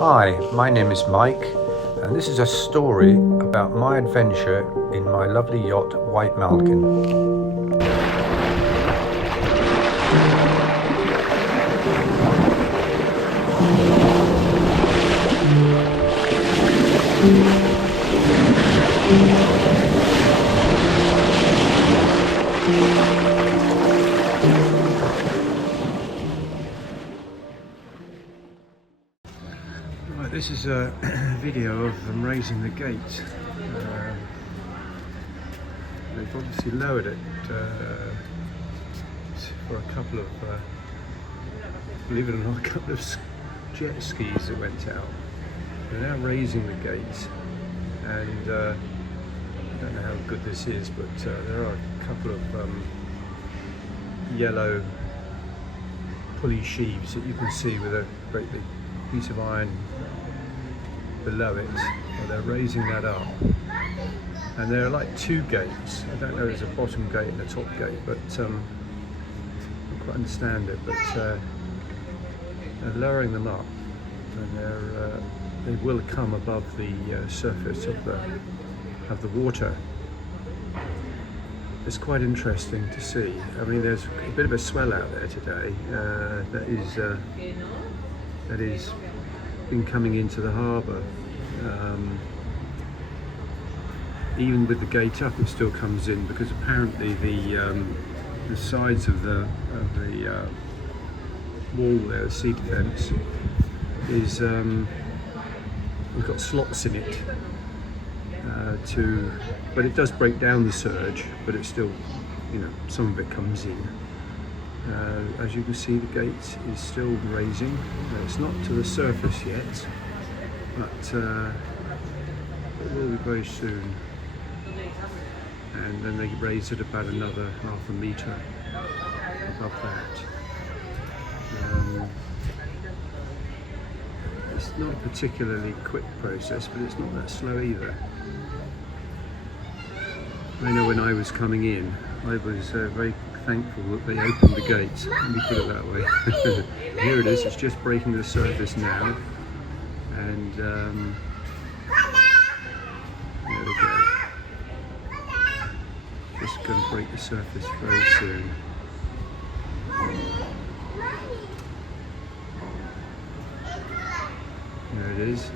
Hi, my name is Mike, and this is a story about my adventure in my lovely yacht, White Malkin. Right, this is a video of them raising the gate. They've obviously lowered it for a couple of, believe it or not, a couple of jet skis that went out. They're now raising the gate, and I don't know how good this is, but there are a couple of yellow pulley sheaves that you can see with a great big piece of iron below it. Well, they're raising that up, and there are like two gates. I don't know if there's a bottom gate and a top gate, but I don't quite understand it. But they're lowering them up, and they will come above the surface of the water. It's quite interesting to see. I mean, there's a bit of a swell out there today. That is been coming into the harbour. Even with the gate up, it still comes in, because apparently the sides of the wall there, the sea defence, is we've got slots in it but it does break down the surge, but it's still, you know, some of it comes in. As you can see, the gate is still raising. It's not to the surface yet, but it will be very soon. And then they raise it about another half a metre above that. It's not a particularly quick process, but it's not that slow either. I know when I was coming in, I was very thankful that they opened the gates. Let me put it that way. Here it is. It's just breaking the surface now, and there we go. Just going to break the surface very soon. There it is.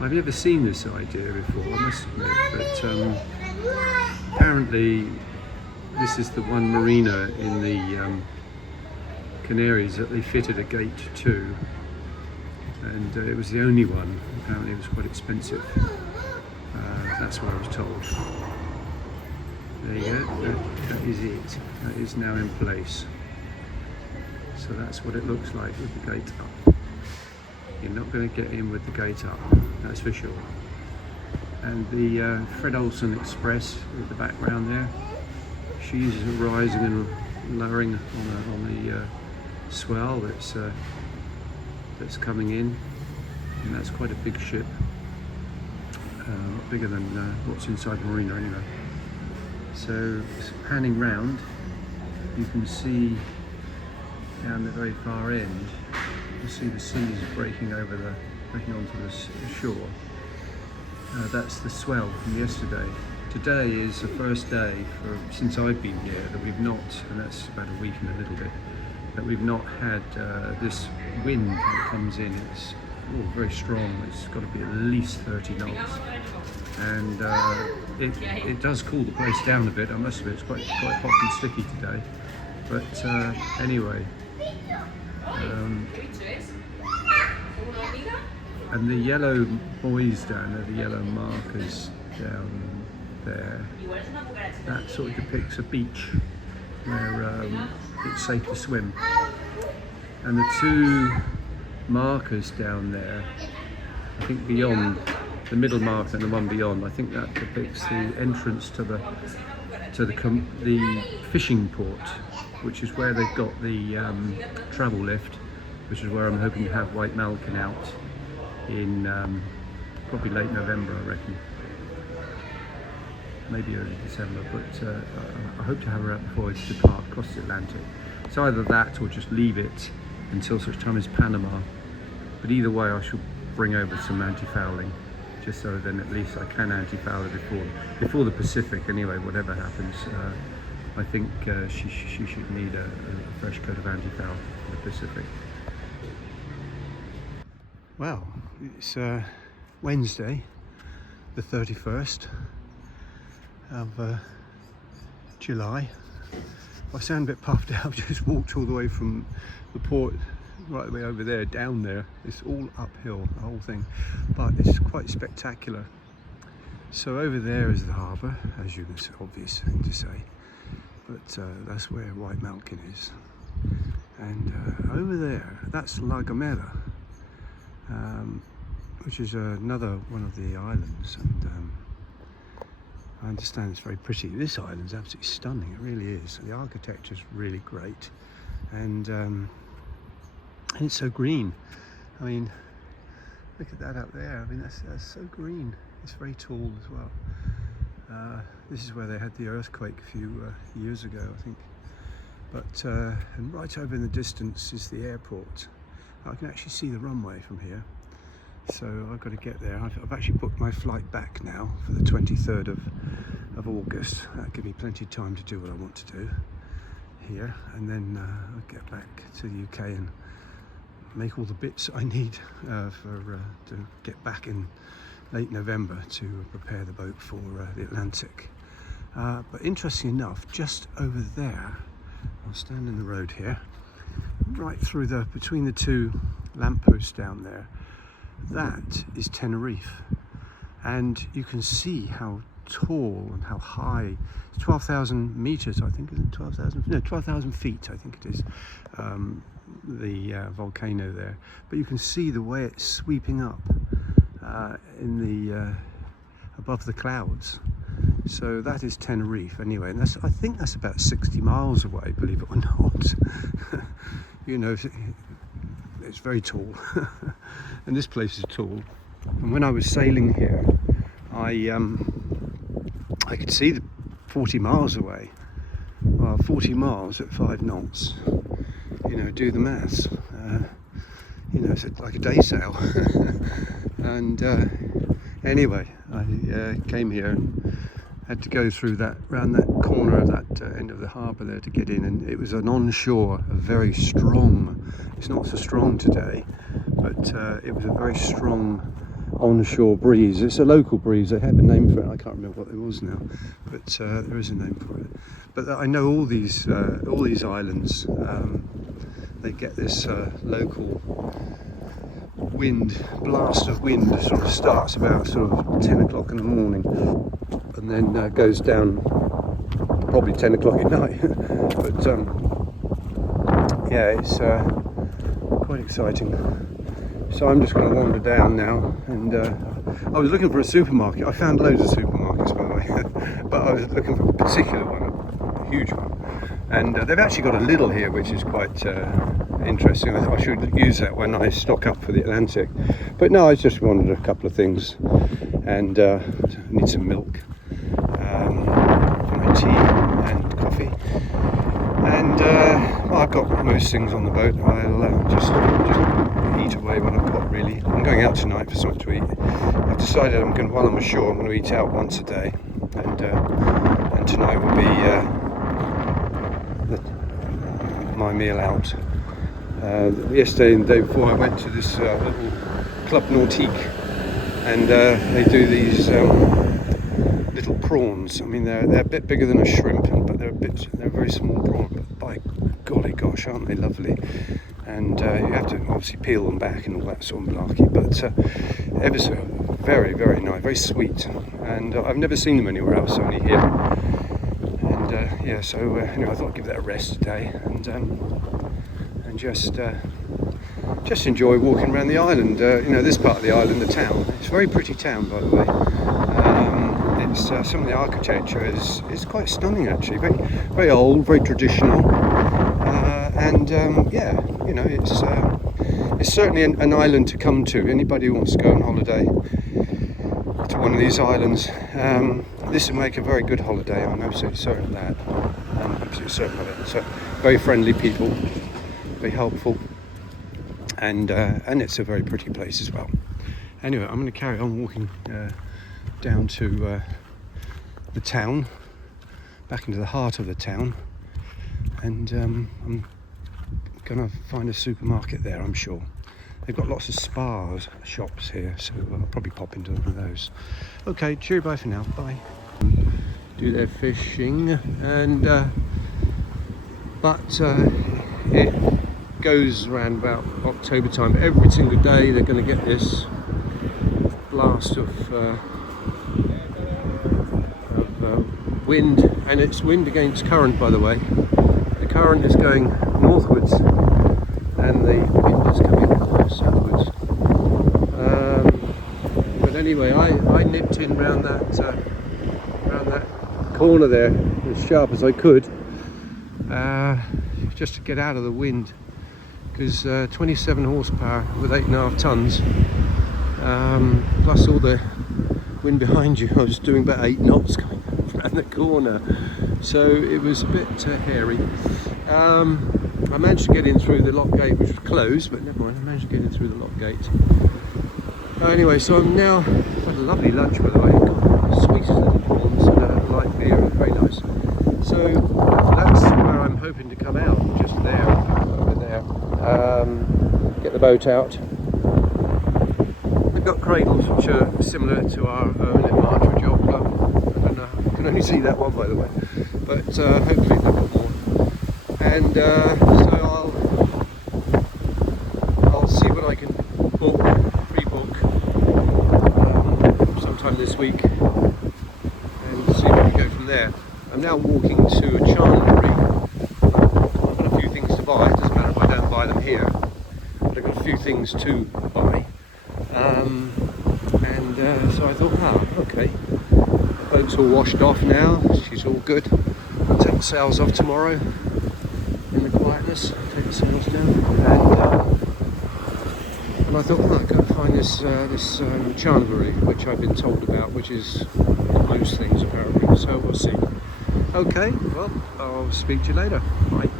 I've never seen this idea before, I must admit, but apparently this is the one marina in the Canaries that they fitted a gate to, and it was the only one. Apparently it was quite expensive. That's what I was told. There you go, that is it. That is now in place. So that's what it looks like with the gate up. You're not going to get in with the gate up, that's for sure. And the Fred Olsen Express in the background there, she's rising and lowering on the swell that's coming in, and that's quite a big ship, bigger than what's inside the marina anyway. So panning round, you can see down the very far end, you see the seas breaking onto the shore. That's the swell from yesterday. Today is the first day since I've been here that we've not, and that's about a week and a little bit, that we've not had this wind that comes in. It's very strong. It's got to be at least 30 knots, and it does cool the place down a bit. I must admit, it's quite hot and sticky today. But anyway. And the yellow buoys down there, the yellow markers down there, that sort of depicts a beach where it's safe to swim. And the two markers down there, I think beyond, the middle marker and the one beyond, I think that depicts the entrance to the fishing port, which is where they've got the travel lift, which is where I'm hoping to have White Malkin out in probably late November, I reckon. Maybe early December, but I hope to have her out before I depart across the Atlantic. It's either that or just leave it until such time as Panama. But either way, I should bring over some anti-fouling, just so then at least I can anti-foul it before the Pacific anyway, whatever happens. I think she should need a fresh coat of anti-foul for the Pacific. Well, it's Wednesday, the 31st of July. I sound a bit puffed out. I've just walked all the way from the port right the way over there, down there. It's all uphill, the whole thing, but it's quite spectacular. So over there is the harbour, as you can see, obvious thing to say, but that's where White Malkin is. And over there, that's La Gomera, which is another one of the islands, and I understand it's very pretty. This island's absolutely stunning, it really is. The architecture's really great, and it's so green. I mean, look at that up there. I mean, that's so green. It's very tall as well. This is where they had the earthquake a few years ago, I think. But and right over in the distance is the airport. I can actually see the runway from here. So I've got to get there. I've actually booked my flight back now for the 23rd of August. That'll give me plenty of time to do what I want to do here, and then I'll get back to the UK and make all the bits I need to get back in late November to prepare the boat for the Atlantic. But interesting enough, just over there, I'll stand in the road here, right through between the two lampposts down there, that is Tenerife, and you can see how tall and how high. It's 12,000 meters, I think. Isn't it 12,000? No, 12,000 feet, I think it is. The volcano there, but you can see the way it's sweeping up in the above the clouds. So that is Tenerife anyway, and I think that's about 60 miles away, believe it or not. You know, it's very tall, and this place is tall. And when I was sailing here, I could see the 40 miles away. Well, 40 miles at 5 knots. You know, do the maths. You know, it's like a day sail. And anyway, I came here and had to go through round that corner of that end of the harbour there to get in, and it was an onshore, a very strong, it's not so strong today, but it was a very strong onshore breeze. It's a local breeze, they have a name for it, I can't remember what it was now, but there is a name for it. But I know all these islands, they get this local blast of wind that sort of starts about sort of 10 o'clock in the morning and then goes down probably 10 o'clock at night. But yeah, it's quite exciting. So I'm just going to wander down now, and I was looking for a supermarket. I found loads of supermarkets, by the way, but I was looking for a particular one, a huge one. And they've actually got a little here, which is quite interesting. I should use that when I stock up for the Atlantic. But no, I just wanted a couple of things, and need some milk for my tea and coffee. And well, I've got most things on the boat. I'll just eat away what I've got, really. I'm going out tonight for something to eat. I've decided while I'm ashore, I'm going to eat out once a day, and tonight will be my meal out. Yesterday and the day before, I went to this little Club Nautique, and they do these little prawns. I mean, they're a bit bigger than a shrimp, but they're a very small prawn. But by golly gosh, aren't they lovely? And you have to obviously peel them back and all that sort of malarkey. But ever so very, very nice, very sweet. And I've never seen them anywhere else, only here. And yeah, so anyway, I thought I'd give that a rest today, and just enjoy walking around the island. You know, this part of the island, the town. It's a very pretty town, by the way. It's some of the architecture is quite stunning, actually. Very, very old, very traditional, and yeah, you know, it's certainly an island to come to. Anybody who wants to go on holiday to one of these islands, this will make a very good holiday. I'm absolutely certain of that. I'm absolutely certain of it. So very friendly people, very helpful, and it's a very pretty place as well. Anyway, I'm going to carry on walking down to the town, back into the heart of the town, and I'm going to find a supermarket there, I'm sure. They've got lots of spa shops here, so I'll probably pop into one of those. Okay, cheerio, bye for now, bye. Do their fishing, and but it goes around about October time. Every single day they're going to get this blast of wind, and it's wind against current, by the way. The current is going northwards and the wind is coming southwards. But anyway, I nipped in round that corner there as sharp as I could, just to get out of the wind, because 27 horsepower with 8.5 tons, plus all the wind behind you. I was doing about 8 knots coming around the corner, so it was a bit hairy. I managed to get in through the lock gate, which was closed, but never mind, I managed to get in through the lock gate. Anyway, so I'm now, had a lovely lunch, by the way. Got sweet little prawns and light beer, very nice. So that's where I'm hoping to come out, just there, over there. Get the boat out. We've got cradles which are similar to our own at Marchwood Yacht Club. I don't know, you can only see that one, by the way, but hopefully they've got more. And so I'll see what I can pre-book sometime this week, and see where we go from there. I'm now walking to a chandlery. I've got a few things to buy. It doesn't matter if I don't buy them here, but I've got a few things to buy. So I thought, okay, the boat's all washed off now, she's all good. I'll take the sails off tomorrow in the quietness, take the sails down, and I thought, I'll go and find this chandlery, which I've been told about, which is most things apparently, so we'll see. Okay, well, I'll speak to you later, bye.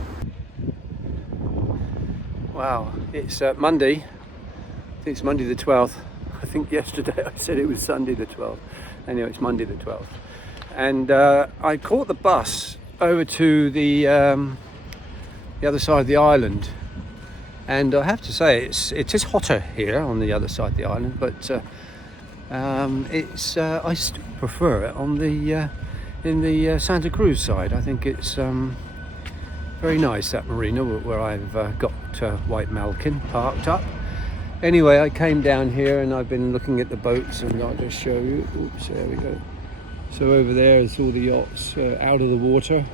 Wow, it's Monday. I think it's Monday the 12th. I think yesterday I said it was Sunday the 12th. Anyway, it's Monday the 12th. And I caught the bus over to the other side of the island. And I have to say, it is hotter here on the other side of the island, but I still prefer it on the in the Santa Cruz side. I think it's very nice, that marina where I've got White Malkin parked up. Anyway, I came down here and I've been looking at the boats, and I'll just show you. Oops, there we go. So over there is all the yachts out of the water.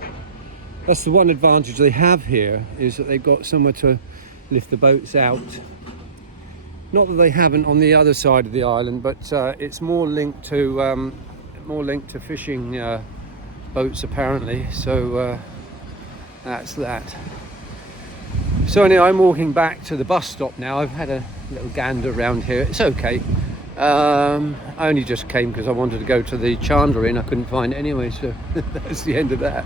That's the one advantage they have here, is that they've got somewhere to lift the boats out. Not that they haven't on the other side of the island, but it's more linked to fishing boats apparently. So that's that. So anyway, I'm walking back to the bus stop now. I've had a little gander around here. It's okay. I only just came because I wanted to go to the chandlery and I couldn't find it anyway, so that's the end of that.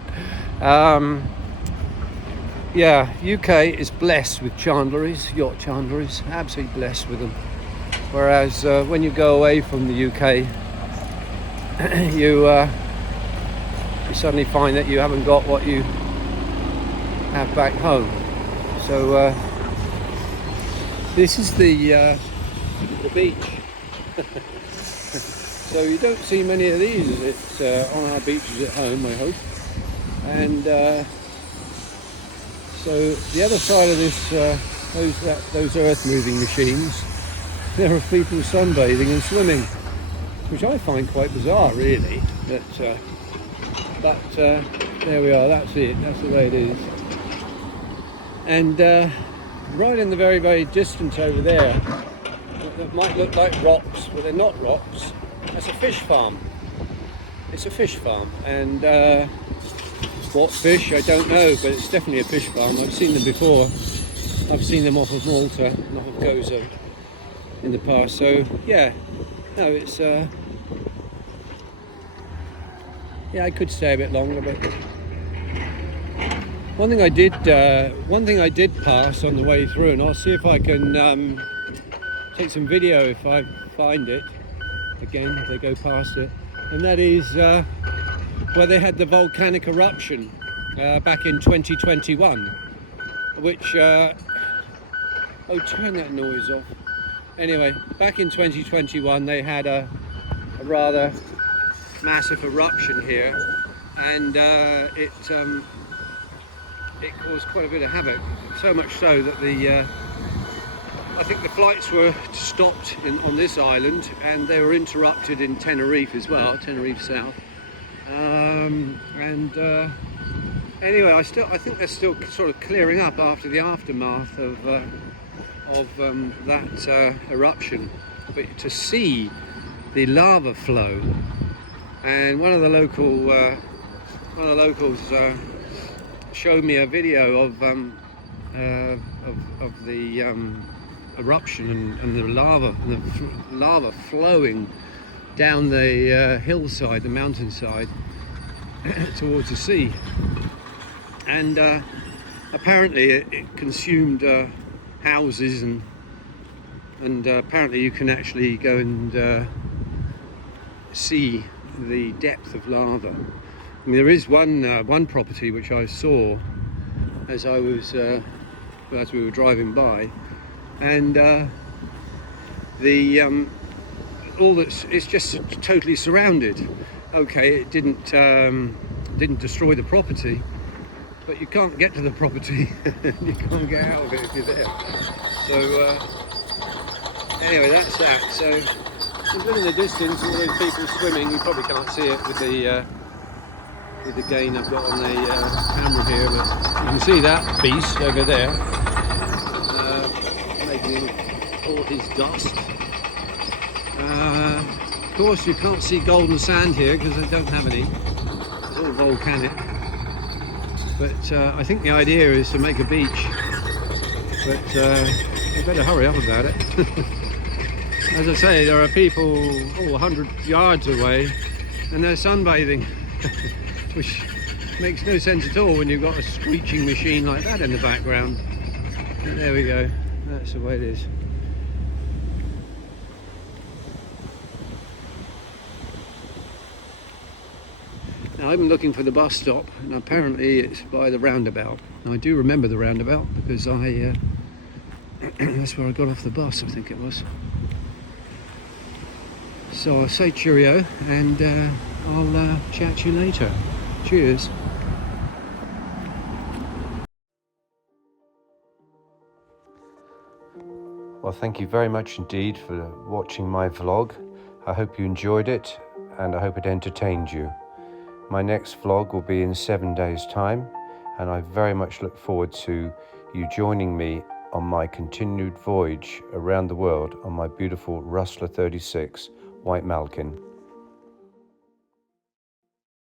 Yeah, UK is blessed with chandleries, yacht chandleries, absolutely blessed with them. Whereas when you go away from the UK, you suddenly find that you haven't got what you have back home. So this is the beach. So you don't see many of these on our beaches at home, I hope. And so the other side of this, those earth-moving machines, there are people sunbathing and swimming, which I find quite bizarre, really. But there we are. That's it. That's the way it is. And right in the very, very distance over there, that might look like rocks, but they're not rocks. That's a fish farm. It's a fish farm, and what fish, I don't know, but it's definitely a fish farm. I've seen them before. I've seen them off of Malta and off of Gozo in the past. So yeah, no, it's yeah, I could stay a bit longer, but One thing I did pass on the way through, and I'll see if I can take some video if I find it. Again, they go past it, and that is where they had the volcanic eruption back in 2021, which oh, turn that noise off. Anyway, back in 2021 they had a rather massive eruption here, and it caused quite a bit of havoc, so much so that I think the flights were stopped on this island, and they were interrupted in Tenerife as well, Tenerife South. Anyway, I think they're still sort of clearing up after the aftermath of that eruption. But to see the lava flow, and one of the locals showed me a video of the eruption and the lava flowing down the hillside, the mountainside, towards the sea, and apparently it consumed houses, and apparently you can actually go and see the depth of lava. I mean, there is one property which I saw as we were driving by, and it's just totally surrounded. Okay, it didn't destroy the property, but you can't get to the property. You can't get out of it if you're there. So anyway, that's that. So there's been in the distance all those people swimming. You probably can't see it with the gain I've got on the camera here, but you can see that beast over there making all his dust. Of course, you can't see golden sand here because they don't have any. It's all volcanic. But I think the idea is to make a beach. But you better hurry up about it. As I say, there are people 100 yards away, and they're sunbathing, which makes no sense at all when you've got a screeching machine like that in the background. And there we go. That's the way it is. Now, I'm looking for the bus stop, and apparently it's by the roundabout. Now, I do remember the roundabout because that's where I got off the bus, I think it was. So I'll say cheerio, and I'll chat to you later. Cheers. Well, thank you very much indeed for watching my vlog. I hope you enjoyed it, and I hope it entertained you. My next vlog will be in 7 days' time, and I very much look forward to you joining me on my continued voyage around the world on my beautiful Rustler 36 White Malkin.